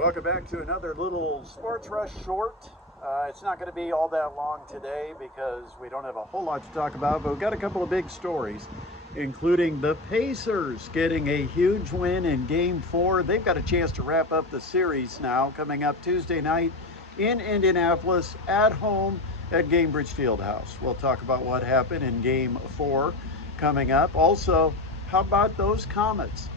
Welcome back to another little Sports Rush short. It's not going to be all that long today because we don't have a whole lot to talk about, but we've got a couple of big stories, including the Pacers getting a huge win in Game 4. They've got a chance to wrap up the series now, coming up Tuesday night in Indianapolis at home at Gainbridge Fieldhouse. We'll talk about what happened in Game 4 coming up. Also, how about those Komets?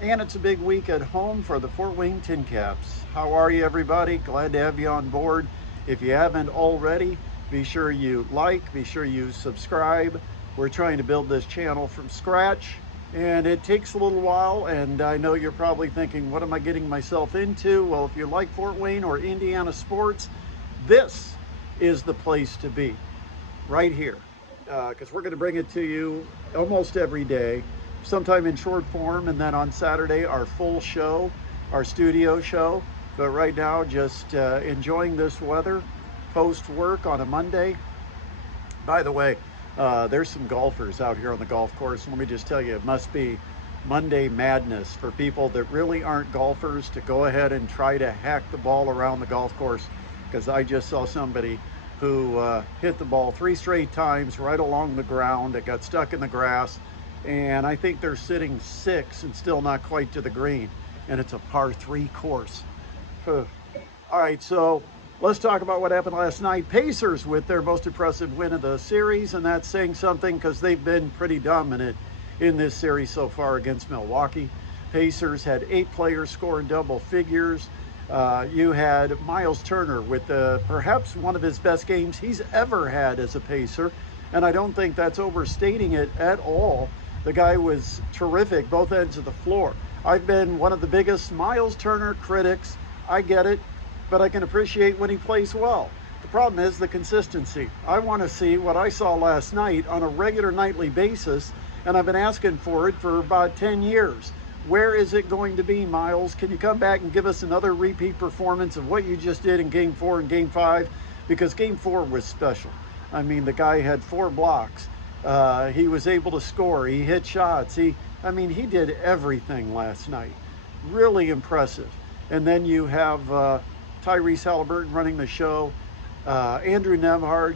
And it's a big week at home for the Fort Wayne Tin Caps. How are you, everybody? Glad to have you on board. If you haven't already, be sure you like, be sure you subscribe. We're trying to build this channel from scratch, and it takes a little while, and I know you're probably thinking, what am I getting myself into? Well, if you like Fort Wayne or Indiana sports, this is the place to be, right here, because we're going to bring it to you almost every day, sometime in short form, and then on Saturday our full show, our studio show. But right now, just enjoying this weather post work on a Monday. By the way, there's some golfers out here on the golf course. Let me just tell you, it must be Monday madness for people that really aren't golfers to go ahead and try to hack the ball around the golf course, because I just saw somebody who hit the ball 3 straight times right along the ground. It got stuck in the grass, and I think they're sitting 6 and still not quite to the green, and it's a par 3 course. All right, so let's talk about what happened last night. Pacers with their most impressive win of the series, and that's saying something because they've been pretty dominant in this series so far against Milwaukee. Pacers had 8 players score in double figures. You had Myles Turner with perhaps one of his best games he's ever had as a Pacer, and I don't think that's overstating it at all. The guy was terrific, both ends of the floor. I've been one of the biggest Myles Turner critics. I get it, but I can appreciate when he plays well. The problem is the consistency. I want to see what I saw last night on a regular nightly basis, and I've been asking for it for about 10 years. Where is it going to be, Myles? Can you come back and give us another repeat performance of what you just did in Game 4 and Game 5? Because Game 4 was special. I mean, the guy had 4 blocks. He was able to score. He hit shots. He did everything last night. Really impressive. And then you have Tyrese Halliburton running the show. Andrew Nembhard,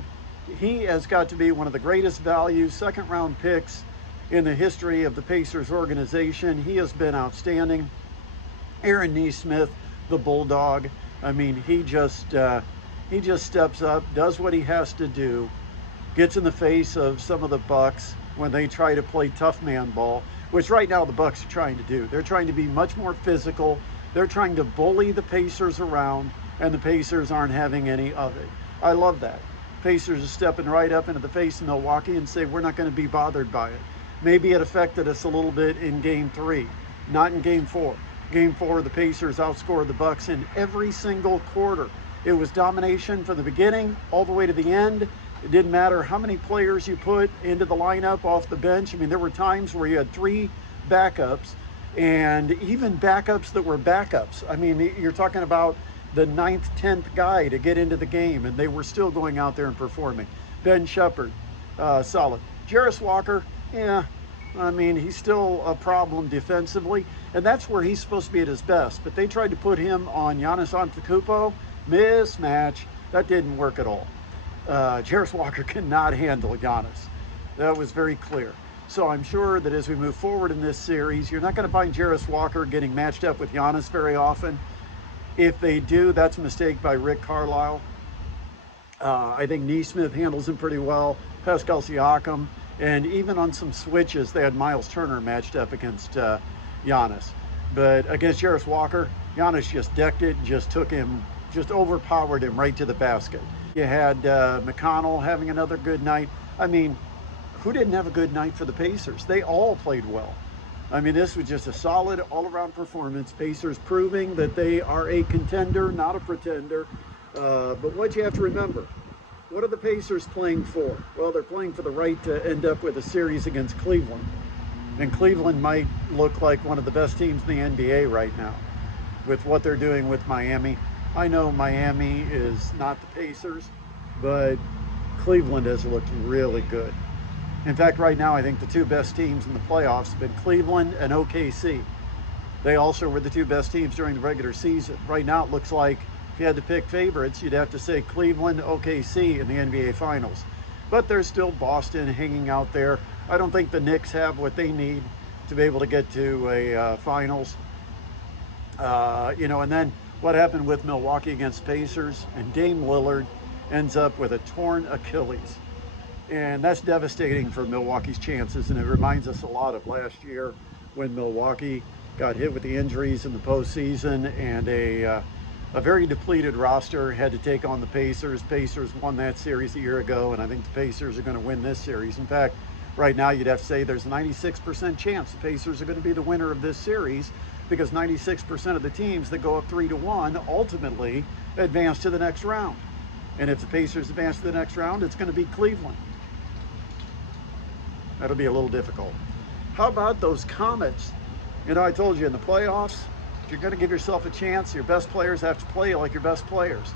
he has got to be one of the greatest value second-round picks in the history of the Pacers organization. He has been outstanding. Aaron Nesmith, the Bulldog. I mean, he just steps up, does what he has to do, gets in the face of some of the Bucks when they try to play tough man ball, which right now the Bucks are trying to do. They're trying to be much more physical. They're trying to bully the Pacers around, and the Pacers aren't having any of it. I love that. Pacers are stepping right up into the face of Milwaukee and say, we're not going to be bothered by it. Maybe it affected us a little bit in Game 3, not in Game 4. Game 4, the Pacers outscored the Bucks in every single quarter. It was domination from the beginning all the way to the end. It didn't matter how many players you put into the lineup off the bench. I mean, there were times where you had 3 backups, and even backups that were backups. I mean, you're talking about the 9th, 10th guy to get into the game, and they were still going out there and performing. Ben Shepherd, solid. Jarris Walker, yeah, I mean, he's still a problem defensively, and that's where he's supposed to be at his best. But they tried to put him on Giannis Antetokounmpo. Mismatch. That didn't work at all. Jarris Walker cannot handle Giannis. That was very clear. So I'm sure that as we move forward in this series, you're not going to find Jarris Walker getting matched up with Giannis very often. If they do, that's a mistake by Rick Carlisle. I think Nesmith handles him pretty well, Pascal Siakam, and even on some switches, they had Myles Turner matched up against Giannis. But against Jarris Walker, Giannis just decked it, just took him, just overpowered him right to the basket. You had McConnell having another good night. I mean, who didn't have a good night for the Pacers? They all played well. I mean, this was just a solid all-around performance. Pacers proving that they are a contender, not a pretender. But what you have to remember, what are the Pacers playing for? Well, they're playing for the right to end up with a series against Cleveland. And Cleveland might look like one of the best teams in the NBA right now with what they're doing with Miami. I know Miami is not the Pacers, but Cleveland has looked really good. In fact, right now, I think the 2 best teams in the playoffs have been Cleveland and OKC. They also were the two best teams during the regular season. Right now, it looks like if you had to pick favorites, you'd have to say Cleveland, OKC in the NBA Finals. But there's still Boston hanging out there. I don't think the Knicks have what they need to be able to get to a finals. You know, and then what happened with Milwaukee against Pacers, and Dame Lillard ends up with a torn Achilles. And that's devastating for Milwaukee's chances, and it reminds us a lot of last year when Milwaukee got hit with the injuries in the postseason, and a very depleted roster had to take on the Pacers. Pacers won that series a year ago, and I think the Pacers are going to win this series. In fact, right now you'd have to say there's a 96% chance the Pacers are going to be the winner of this series, because 96% of the teams that go up 3-1 ultimately advance to the next round. And if the Pacers advance to the next round, it's going to be Cleveland. That'll be a little difficult. How about those Komets? You know, I told you in the playoffs, if you're going to give yourself a chance, your best players have to play like your best players.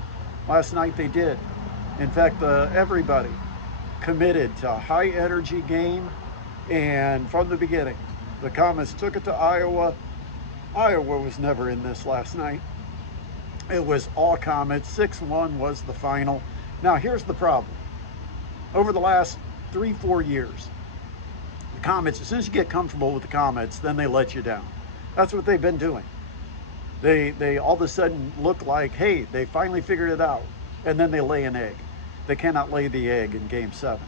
Last night they did. In fact, everybody committed to a high energy game, and from the beginning, the Komets took it to Iowa. Iowa was never in this last night. It was all Komets. 6-1 was the final. Now here's the problem. Over the last 3-4 years, the Komets, as soon as you get comfortable with the Komets, then they let you down. That's what they've been doing. They all of a sudden look like, hey, they finally figured it out, and then they lay an egg. They cannot lay the egg in Game 7.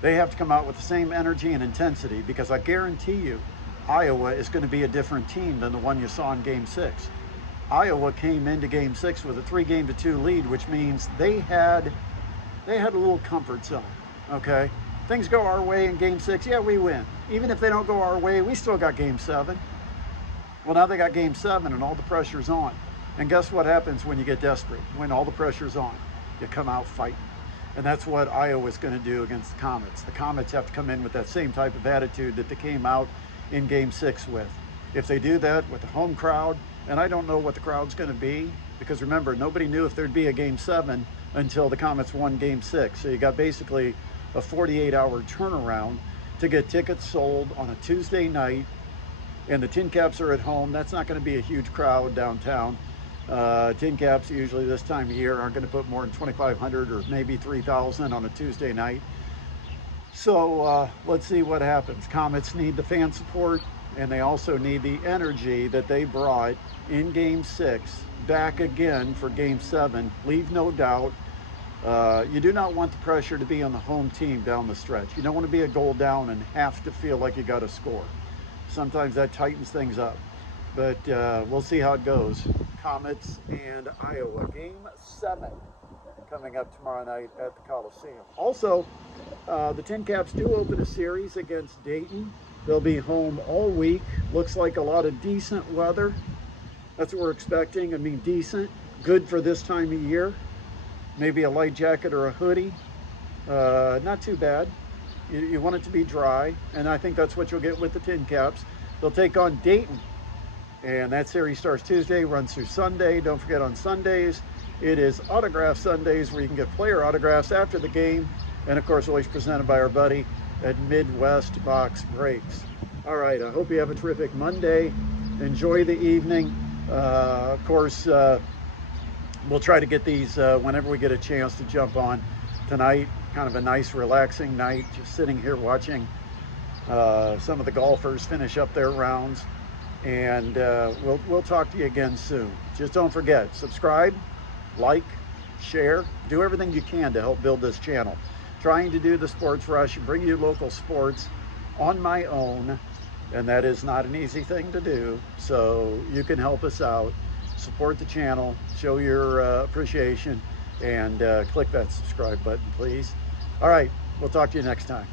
They have to come out with the same energy and intensity, because I guarantee you, Iowa is going to be a different team than the one you saw in Game 6. Iowa came into Game 6 with a 3-2 lead, which means they had a little comfort zone, okay? Things go our way in Game 6, yeah, we win. Even if they don't go our way, we still got Game 7. Well, now they got Game 7 and all the pressure's on. And guess what happens when you get desperate? When all the pressure's on, you come out fighting. And that's what Iowa's going to do against the Komets. The Komets have to come in with that same type of attitude that they came out in Game 6 with. If they do that with the home crowd, and I don't know what the crowd's going to be, because remember, nobody knew if there'd be a Game 7 until the Komets won Game 6. So you got basically a 48-hour turnaround to get tickets sold on a Tuesday night, and the Tin Caps are at home. That's not going to be a huge crowd downtown. Tin Caps usually this time of year aren't going to put more than 2,500 or maybe 3,000 on a Tuesday night. So let's see what happens. Komets need the fan support, and they also need the energy that they brought in Game 6 back again for Game 7. Leave no doubt. You do not want the pressure to be on the home team down the stretch. You don't want to be a goal down and have to feel like you got to score. Sometimes that tightens things up, but we'll see how it goes. Komets and Iowa, Game 7, coming up tomorrow night at the Coliseum. Also, the Tin Caps do open a series against Dayton. They'll be home all week. Looks like a lot of decent weather. That's what we're expecting. I mean, decent, good for this time of year. Maybe a light jacket or a hoodie. Not too bad. You want it to be dry, and I think that's what you'll get with the Tin Caps. They'll take on Dayton, and that series starts Tuesday, runs through Sunday. Don't forget, on Sundays, it is Autograph Sundays, where you can get player autographs after the game, and of course, always presented by our buddy at Midwest Box Breaks. All right, I hope you have a terrific Monday. Enjoy the evening. Of course, we'll try to get these whenever we get a chance to jump on. Tonight, kind of a nice relaxing night, just sitting here watching some of the golfers finish up their rounds, and we'll talk to you again soon. Just don't forget, subscribe, like, share, do everything you can to help build this channel. Trying to do the Sports Rush and bring you local sports on my own, and that is not an easy thing to do, so you can help us out. Support the channel, show your appreciation, and click that subscribe button, please. All right, we'll talk to you next time.